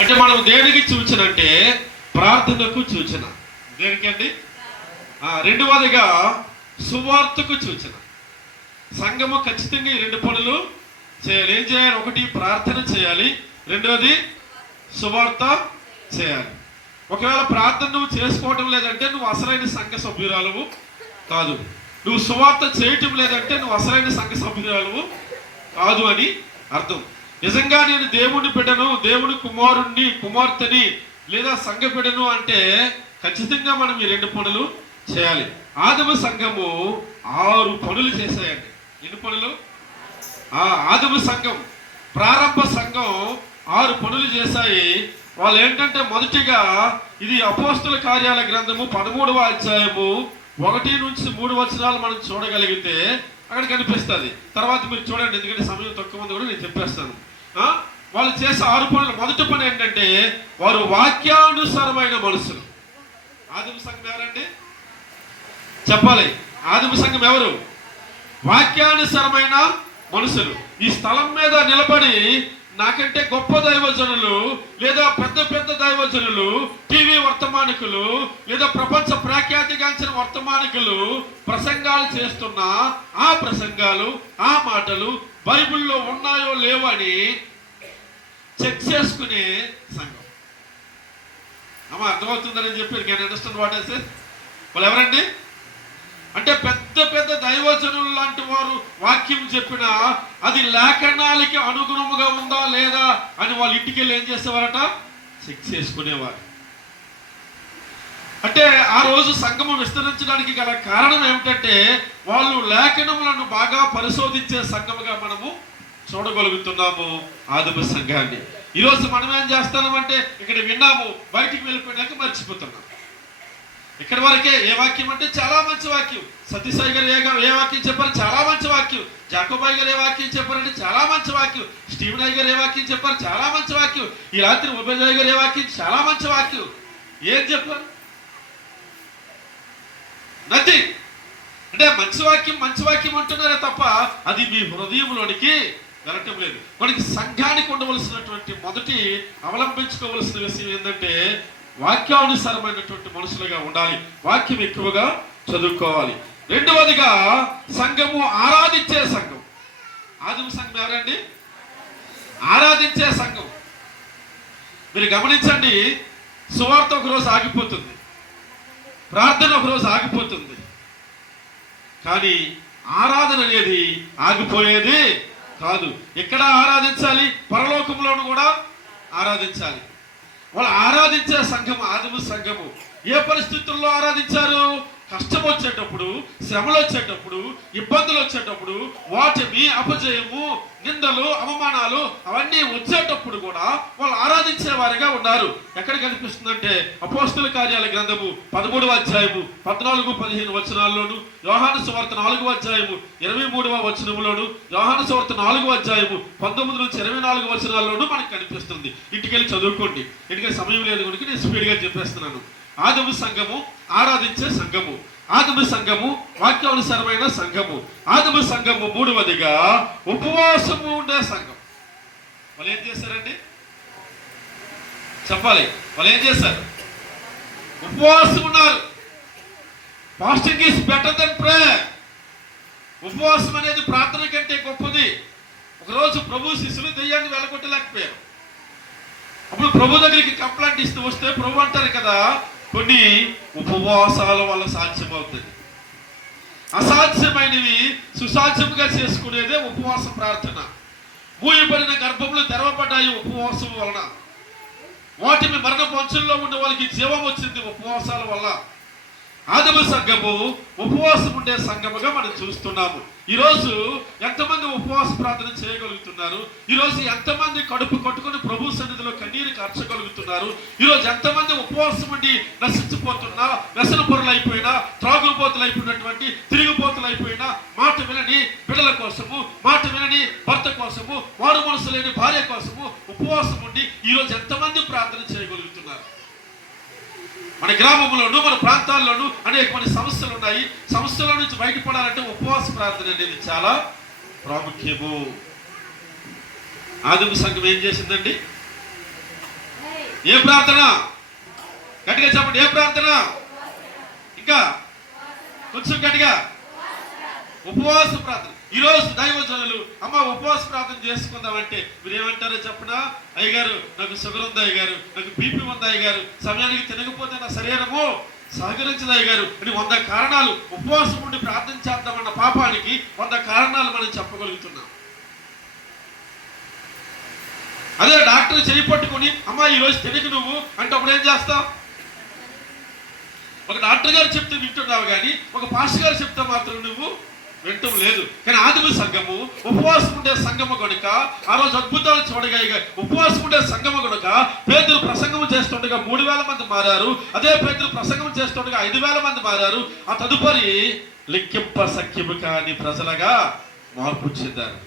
అంటే మనం దేనికి సూచనంటే ప్రార్థనకు సూచన. దేనికండి? రెండవదిగా సువార్తకు సూచన. సంఘము ఖచ్చితంగా ఈ రెండు పనులు చేయాలి. ఏం చేయాలి? ఒకటి ప్రార్థన చేయాలి, రెండవది సువార్త చేయాలి. ఒకవేళ ప్రార్థన నువ్వు చేసుకోవటం లేదంటే నువ్వు అసలైన సంఘ సభ్యురాలువు కాదు. నువ్వు సువార్త చేయటం లేదంటే నువ్వు అసలైన సంఘ సభ్యురాలువు కాదు అని అర్థం. నిజంగా నేను దేవుని బిడ్డను, దేవుని కుమారుణ్ణి, కుమార్తెని లేదా సంఘ బిడ్డను అంటే ఖచ్చితంగా మనం ఈ రెండు పనులు చేయాలి. ఆదిమ సంఘము 6 పనులు చేశాయండి. ఎన్ని పనులు? ఆదిమ సంఘం, ప్రారంభ సంఘం 6 పనులు చేశాయి. వాళ్ళు ఏంటంటే మొదటిగా ఇది అపోస్తుల కార్యాల గ్రంథము 13వ అధ్యాయము 1 నుంచి 3 వచనాలు మనం చూడగలిగితే అక్కడ కనిపిస్తుంది. తర్వాత మీరు చూడండి, ఎందుకంటే సమయం తక్కువ మంది కూడా నేను చెప్పేస్తాను. వాళ్ళు చేసే 6 పనులు. మొదటి పని ఏంటంటే వారు వాక్యానుసారమైన మనుషులు. ఆదిమ సంఘం ఎవరండి? చెప్పాలి. ఆదిమ సంఘం ఎవరు? వాక్యానుసారమైన మనుషులు. ఈ స్థలం మీద నిలబడి నాకంటే గొప్ప దైవజనులు లేదా పెద్ద పెద్ద దైవజనులు, టీవీ వర్తమానికులు లేదా ప్రపంచ ప్రఖ్యాతిగాంచిన వర్తమానికులు ప్రసంగాలు చేస్తున్న ఆ ప్రసంగాలు, ఆ మాటలు బైబిల్లో ఉన్నాయో లేవో అని చెక్ చేసుకునే సంఘం. అర్థమవుతుందని చెప్పి can understand what I say? వాళ్ళు ఎవరండి? అంటే పెద్ద పెద్ద దైవజనులు లాంటి వారు వాక్యం చెప్పినా అది లేఖనాలకి అనుగుణముగా ఉందా లేదా అని వాళ్ళ ఇంటికి వెళ్ళి ఏం చేసేవారట? చెక్ చేసుకునేవారు. అంటే ఆ రోజు సంఘము విస్తరించడానికి గల కారణం ఏమిటంటే వాళ్ళు లేఖనములను బాగా పరిశోధించే సంఘముగా మనము చూడగలుగుతున్నాము ఆదిమ సంఘాన్ని. ఈరోజు మనం ఏం చేస్తున్నామంటే ఇక్కడ విన్నాము, బయటికి వెళ్ళిపోయినాక మర్చిపోతున్నాం. ఇక్కడ వరకే ఏ వాక్యం అంటే చాలా మంచి వాక్యం. సతీసాయి గారు ఏ వాక్యం చెప్పారు? చాలా మంచి వాక్యం. జాకోబాయ్ గారు ఏ వాక్యం చెప్పారంటే చాలా మంచి వాక్యం. స్టీవెన్ అయ్య గారు ఏ వాక్యం చెప్పారు? చాలా మంచి వాక్యం. ఈ రాత్రి ఉబేదయ్య గారు ఏ వాక్యం? చాలా మంచి వాక్యం. ఏం చెప్పారు? నథింగ్. అంటే మంచి వాక్యం అంటున్నారే తప్ప అది మీ హృదయంలోనికి వెళ్ళటం లేదు. మనకి సంఘానికి ఉండవలసినటువంటి మొదటి అవలంబించుకోవలసిన విషయం ఏంటంటే వాక్యానుసారమైనటువంటి మనుషులుగా ఉండాలి. వాక్యం ఎక్కువగా చదువుకోవాలి. రెండవదిగా సంఘము ఆరాధించే సంఘం. ఆదిమ సంఘం ఎవరండి? ఆరాధించే సంఘం. మీరు గమనించండి, సువార్త ఒకరోజు ఆగిపోతుంది, ప్రార్థన ఒకరోజు ఆగిపోతుంది, కానీ ఆరాధన అనేది ఆగిపోయేది కాదు. ఎక్కడ ఆరాధించాలి? పరలోకంలోను కూడా ఆరాధించాలి. వాళ్ళు ఆరాధించే సంఘం ఆదిమ సంఘము. ఏ పరిస్థితుల్లో ఆరాధించారు? కష్టం వచ్చేటప్పుడు, శ్రమలు వచ్చేటప్పుడు, ఇబ్బందులు వచ్చేటప్పుడు, వాటిని అపజయము, నిందలు, అవమానాలు అవన్నీ వచ్చేటప్పుడు కూడా వాళ్ళు ఆరాధించే వారిగా ఉన్నారు. ఎక్కడ కనిపిస్తుందంటే అపోస్తుల కార్యాల గ్రంథము 13వ అధ్యాయము 14-15 వచనాల్లోను, యోహాను సువార్త 4వ అధ్యాయము 23వ వచనంలోను, యోహాను సువార్త 4వ అధ్యాయము 19 నుంచి 24 వచనాల్లోనూ మనకు కనిపిస్తుంది. ఇంటికెళ్ళి చదువుకోండి, ఎందుకంటే సమయం లేదు కనుక నేను స్పీడ్గా చెప్పేస్తున్నాను. ఆదిమ సంఘము ఆరాధించే సంఘము, ఆదిమ సంఘము వాక్యానుసారమైన సంఘము, ఆదిమ సంఘము మూడవదిగా ఉపవాసము ఉండే సంఘం. వాళ్ళు ఏం చేశారండి? చెప్పాలి. వాళ్ళు ఏం చేశారు? ఉపవాసం ఉన్నారు. Fasting is better than prayer. ఉపవాసం అనేది ప్రార్థన కంటే గొప్పది. ఒకరోజు ప్రభు శిష్యులు దెయ్యాన్ని వెళ్ళగొట్టలేకపోయారు. అప్పుడు ప్రభు దగ్గరికి కంప్లైంట్ ఇస్తూ వస్తే ప్రభు అంటారు కదా, కొన్ని ఉపవాసాల వల్ల సాధ్యమవుతుంది. అసాధ్యమైనవి సుసాధ్యముగా చేసుకునేదే ఉపవాస ప్రార్థన. మూయబడిన గర్భంలో తెరవబడ్డాయి ఉపవాసం వలన. వాటిని మరణ పంచుల్లో ఉండే వాళ్ళకి జీవం వచ్చింది ఉపవాసాల వల్ల. ఆదిమ సంఘము ఉపవాసం ఉండే సంఘముగా మనం చూస్తున్నాము. ఈరోజు ఎంతమంది ఉపవాస ప్రార్థన చేయగలుగుతున్నారు? ఈరోజు ఎంతమంది కడుపు కట్టుకుని ప్రభు సన్నిధిలో కన్నీరు కార్చగలుగుతున్నారు? ఈరోజు ఎంతమంది ఉపవాసం ఉండి నశించిపోతున్నా, వ్యసన పొరలు అయిపోయినా, త్రాగుబోతులు అయిపోయినటువంటి, తిరిగిపోతులు అయిపోయినా, మాట వినని పిల్లల కోసము, మాట వినని భర్త కోసము, వారు మనసు లేని భార్య కోసము ఉపవాసం ఉండి ఈరోజు ఎంతమంది ప్రార్థన చేయగలుగుతున్నారు? మన గ్రామంలోనూ మన ప్రాంతాల్లోనూ అనేకమైన సమస్యలు ఉన్నాయి. సమస్యల నుంచి బయటపడాలంటే ఉపవాస ప్రార్థన అనేది చాలా ప్రాముఖ్యము. ఆదిమ సంఘం ఏం చేసిందండి? ఏ ప్రార్థన? గట్టిగా చెప్పండి. ఏ ప్రార్థన? ఇంకా కొంచెం గట్టిగా. ఉపవాస ప్రార్థన. ఈరోజు దైవజనులు అమ్మ ఉపవాస ప్రార్థన చేసుకుందామంటే మీరేమంటారో చెప్పనా? అయ్యగారు నాకు షుగర్ ఉంది, అయ్యగారు నాకు బీపీ ఉంది, అయ్యగారు సమయానికి తినకపోతే నా శరీరము సహకరించదు అయ్యగారు అని 100 కారణాలు. ఉపవాసం ఉండి ప్రార్థన చేద్దామన్న పాపానికి 100 కారణాలు మనం చెప్పగలుగుతున్నాం. అదే డాక్టర్ చేయి పట్టుకుని అమ్మ ఈరోజు తినకు నువ్వు అంటే అప్పుడు ఏం చేస్తావు? ఒక డాక్టర్ గారు చెప్తే వింటున్నావు కానీ ఒక పాస్టర్ గారు చెప్తే మాత్రం నువ్వు వింటం లేదు. కానీ ఆదిమ సంఘము ఉపవాసం ఉండే సంఘము కనుక ఆ రోజు అద్భుతాలు చూడగా ఉపవాసం ఉండే సంఘము కనుక పేతురు ప్రసంగం చేస్తుండగా 3000 మంది మారారు. అదే పేతురు ప్రసంగం చేస్తుండగా 5000 మంది మారారు. ఆ తదుపరి లెక్కింప సఖ్యము కాని ప్రజలుగా మార్పు చెందారు.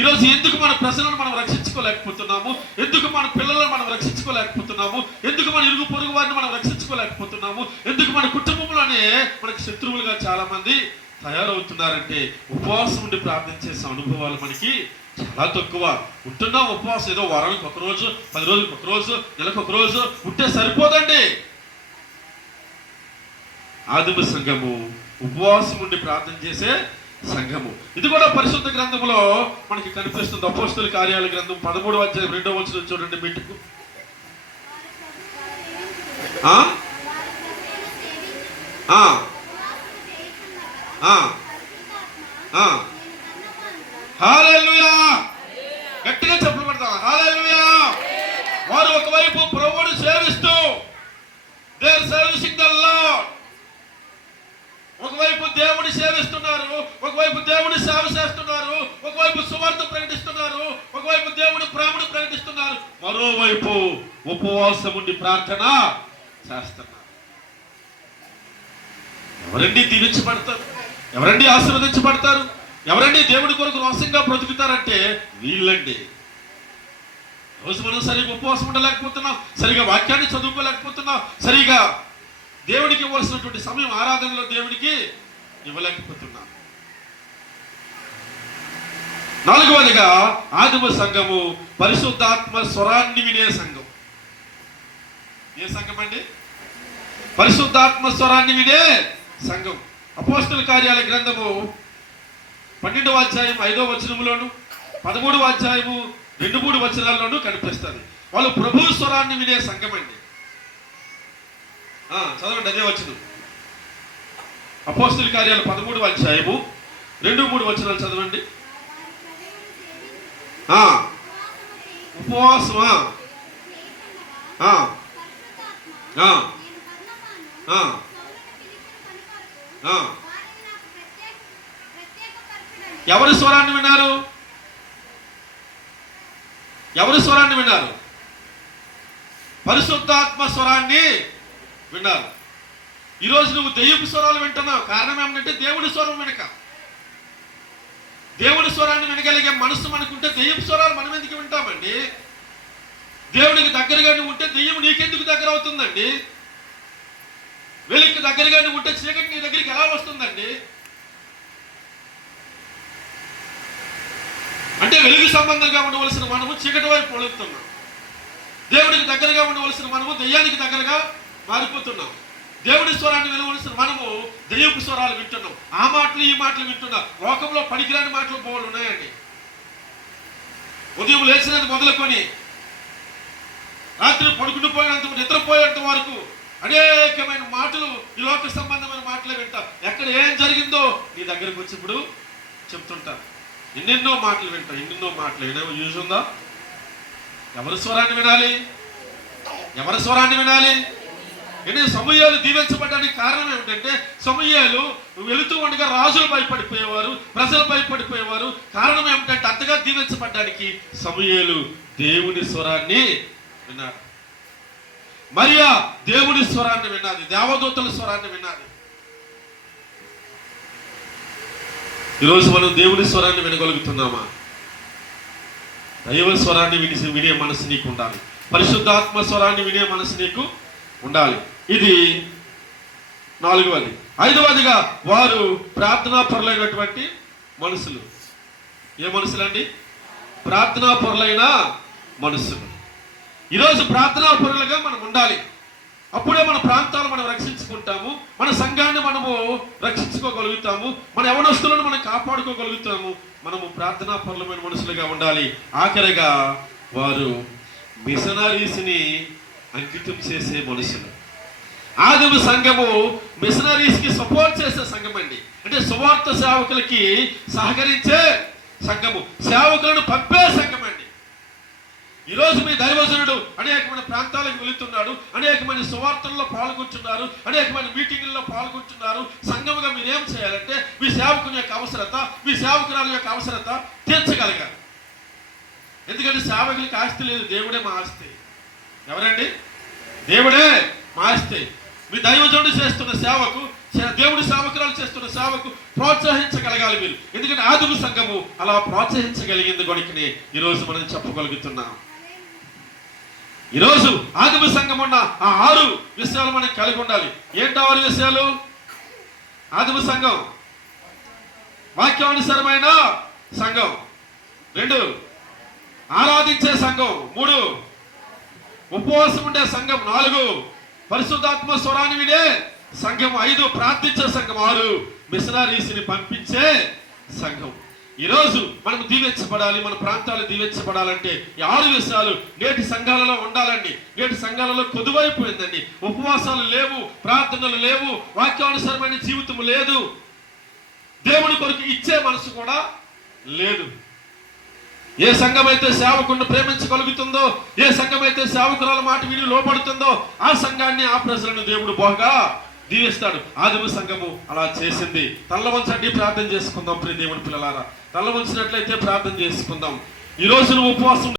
ఈరోజు ఎందుకు మన ప్రజలను మనం రక్షించుకోలేకపోతున్నాము? ఎందుకు మన పిల్లలను మనం రక్షించుకోలేకపోతున్నాము? ఎందుకు మన ఇరుగు పొరుగు వారిని మనం రక్షించుకోలేకపోతున్నాము? ఎందుకు మన కుటుంబంలోనే మనకి శత్రువులుగా చాలా మంది తయారవుతున్నారంటే ఉపవాసం ఉండి ప్రార్థన చేసే అనుభవాలు మనకి చాలా తక్కువ. ఉంటున్నాం ఉపవాసం, ఏదో వారానికి ఒక రోజు, 10 రోజులకు ఒక రోజు, నెలకు ఒక రోజు ఉంటే సరిపోదండి. ఆదిమ సంఘము ఉపవాసం ఉండి ప్రార్థన చేసే సంఘము. ఇది కూడా పరిశుద్ధ గ్రంథంలో మనకి కనిపిస్తుంది. అపోస్తలుల కార్యాల గ్రంథం 13వ అధ్యాయం 2వ వచనం చూడండి. బిడ్డకు హల్లెలూయా, గట్టిగా చెప్పలు పెడతాం. హల్లెలూయా. వారు ఒకవైపు ప్రభువుని సేవిస్తూ they are servicing the Lord. ఒకవైపు దేవుని సేవిస్తున్నారు, ఒకవైపు దేవుని సేవ చేస్తున్నారు, ఒకవైపు సువార్త ప్రకటిస్తున్నారు, ఒకవైపు దేవుని ప్రేమను ప్రకటిస్తున్నారు, మరోవైపు ఉపవాసం ఉండి ప్రార్థన చేస్తున్నారు. ఎవరండి దీవించబడతారు? ఎవరండి ఆశీర్వదించబడతారు? ఎవరండి దేవుడి కొరకు రోషంగా బ్రతుకుతారంటే వీళ్ళండి. రోజు మనం సరిగా ఉపవాసం ఉండలేకపోతున్నాం, సరిగా వాక్యాన్ని చదువుకోలేకపోతున్నాం, సరిగా దేవుడికి ఇవ్వాల్సినటువంటి సమయం ఆరాధనలో దేవుడికి ఇవ్వలేకపోతున్నాం. 4వదిగా ఆదిమ సంఘము పరిశుద్ధాత్మ స్వరాన్ని వినే సంఘం. ఏ సంఘం అండి? పరిశుద్ధాత్మ స్వరాన్ని వినే సంఘం. అపోస్తలుల కార్యాల గ్రంథము 12వ అధ్యాయం 5వ వచనంలోను 13వ అధ్యాయము 2-3 వచనాల్లోనూ కనిపిస్తుంది. వాళ్ళు ప్రభు స్వరాన్ని వినే సంఘం అండి. చదవండి అదే వచనం. అపోస్తలుల కార్యాలు 13వ అధ్యాయము 2-3 వచనాలు చదవండి. ఉపవాసమా? ఎవరి స్వరాన్ని విన్నారు? ఎవరి స్వరాన్ని విన్నారు? పరిశుద్ధాత్మ స్వరాన్ని విన్నారు. ఈరోజు నువ్వు దెయ్యపు స్వరాలు వింటున్నావు. కారణం ఏమిటంటే దేవుడి స్వరం వినక. దేవుడి స్వరాన్ని వినగలిగే మనసు మనకుంటే దెయ్యపు స్వరాలు మనం ఎందుకు వింటామండి? దేవుడికి దగ్గరగా నువ్వు ఉంటే దెయ్యం నీకెందుకు దగ్గర అవుతుందండి? వెలుగుకి దగ్గరగా నువ్వు ఉంటే చీకటి నీ దగ్గరికి ఎలా వస్తుందండి? అంటే వెలుగు సంబంధంగా ఉండవలసిన మనము చీకటి వైపు పొలుతున్నాం. దేవుడికి దగ్గరగా ఉండవలసిన మనము దెయ్యానికి దగ్గరగా మారిపోతున్నాం. దేవుడి స్వరాన్ని వినవలసిన మనము దెయ్యపు స్వరాలు వింటున్నాం. ఆ మాటలు ఈ మాటలు వింటున్నాం. లోకంలో పనికిరాని మాటలు బోలు ఉన్నాయండి. ఉదయం లేచినది మొదలుకొని రాత్రి పడుకుండిపోయినంత నిద్రపోయేంత వరకు అనేకమైన మాటలు, ఈ లోక సంబంధమైన మాటలే వింటాం. ఎక్కడ ఏం జరిగిందో నీ దగ్గరకు వచ్చి ఇప్పుడు చెప్తుంటారు. ఎన్నెన్నో మాటలు వింటాం, ఎన్నెన్నో మాటలు. ఏమో యూజ్ ఉందా? ఎవరి స్వరాన్ని వినాలి? ఎవరి స్వరాన్ని వినాలి? సమూయేలు దీవించబడడానికి కారణం ఏమిటంటే సమూయేలు వెళుతూ ఉండగా రాజులు భయపడిపోయేవారు, ప్రజలు భయపడిపోయేవారు. కారణం ఏమిటంటే అంతగా దీవించబడడానికి సమూయేలు దేవుని స్వరాన్ని విన్నాడు. మరియా దేవుని స్వరాన్ని విన్నది, దేవదూతల స్వరాన్ని విన్నది. ఈరోజు మనం దేవుని స్వరాన్ని వినగలుగుతున్నామా? దైవ స్వరాన్ని వినే మనసు నీకు ఉండాలి. పరిశుద్ధాత్మ స్వరాన్ని వినే మనసు నీకు ఉండాలి. ఇది 4వది. 5వదిగా వారు ప్రార్థనా పరులైనటువంటి మనుషులు. ఏ మనుషులండి? ప్రార్థనా పరులైన మనుషులు. ఈరోజు ప్రార్థనా పరులుగా మనం ఉండాలి. అప్పుడే మన ప్రాంతాలు మనం రక్షించుకుంటాము, మన సంఘాన్ని మనము రక్షించుకోగలుగుతాము, మన యవనస్తులను మనం కాపాడుకోగలుగుతాము. మనము ప్రార్థనా పరులమైన మనుషులుగా ఉండాలి. ఆఖరిగా వారు మిషనరీస్ని అంకితం చేసే మనుషులు. ఆదిమ సంఘము మిషనరీస్ కి సపోర్ట్ చేసే సంఘం అండి. అంటే సువార్త సేవకులకి సహకరించే సంఘము, సేవకులను పంపే సంఘం అండి. ఈరోజు మీ దైవజనుడు అనేకమైన ప్రాంతాలకు వెళుతున్నాడు, అనేకమైన సువార్తల్లో పాల్గొంటున్నారు, అనేకమైన మీటింగుల్లో పాల్గొంటున్నారు. సంఘముగా మీరేం చేయాలంటే మీ సేవకుని యొక్క అవసరత, మీ సేవకురాల యొక్క అవసరత తీర్చగలగాలి. ఎందుకంటే సేవకులకి ఆస్తి లేదు, దేవుడే మా ఆస్తి. ఎవరండి? దేవుడే మా ఆస్తి. మీ దైవజనుడు చేస్తున్న సేవకు, దేవుడి సేవకురాలు చేస్తున్న సేవకు ప్రోత్సహించగలగాలి మీరు. ఎందుకంటే ఆదిమ సంఘము అలా ప్రోత్సహించగలిగింది కొడుకుని ఈరోజు మనం చెప్పగలుగుతున్నాం. ఈరోజు ఆదిమ సంఘం ఉన్న ఆ 6 విషయాలు మనం కలిగి ఉండాలి. ఏంటి 6 విషయాలు? ఆదిమ సంఘం వాక్యానుసారమైన సంఘం, 2 ఆరాధించే సంఘం, 3 ఉపవాసం ఉండే సంఘం, 4 పరిశుద్ధాత్మ స్వరాన్ని వినే సంఘం, 5 ప్రార్థించే సంఘం, 6 మిషనరీస్ని పంపించే సంఘం. ఈరోజు మనం దీవెచ్చబడాలి, మన ప్రాంతాలు దీవెచ్చబడాలంటే ఈ 6 విషయాలు నేటి సంఘాలలో ఉండాలండి. నేటి సంఘాలలో కొదువైపోయిందండి. ఉపవాసాలు లేవు, ప్రార్థనలు లేవు, వాక్యానుసారమైన జీవితం లేదు, దేవుని కొరకు ఇచ్చే మనసు కూడా లేదు. ఏ సంఘం అయితే సేవకుడిని ప్రేమించగలుగుతుందో, ఏ సంఘం అయితే సేవకురాల మాట విని లోపడుతుందో ఆ సంఘాన్ని, ఆ ప్రజలను దేవుడు బాగా దీవిస్తాడు. ఆదిమ సంఘము అలా చేసింది. తల్ల వంచండి, ప్రార్థన చేసుకుందాం. ప్రియ దేవుని పిల్లలారా, తల్ల వంచినట్లయితే ప్రార్థన చేసుకుందాం. ఈ రోజు ఉపవాసం